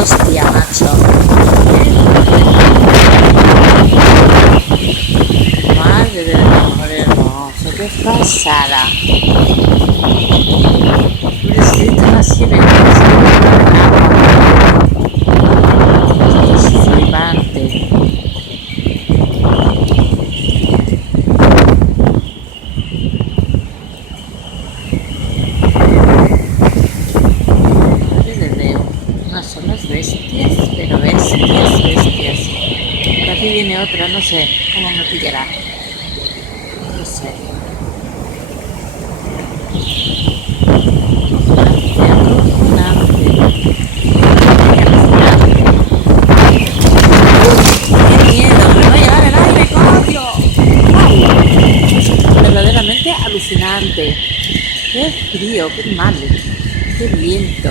hostia, macho. Madre del amor hermoso, qué pasada. Están así de es flipante. Madre de Dios. No son las bestias, pero bestias, bestias. Por aquí viene otra, no sé cómo me pillará. No sé. Acojonante. ¡Qué miedo! ¡Me va a llevar el aire, coño! ¡Wow! Verdaderamente alucinante. ¡Qué frío! ¡Qué mal! ¡Qué viento!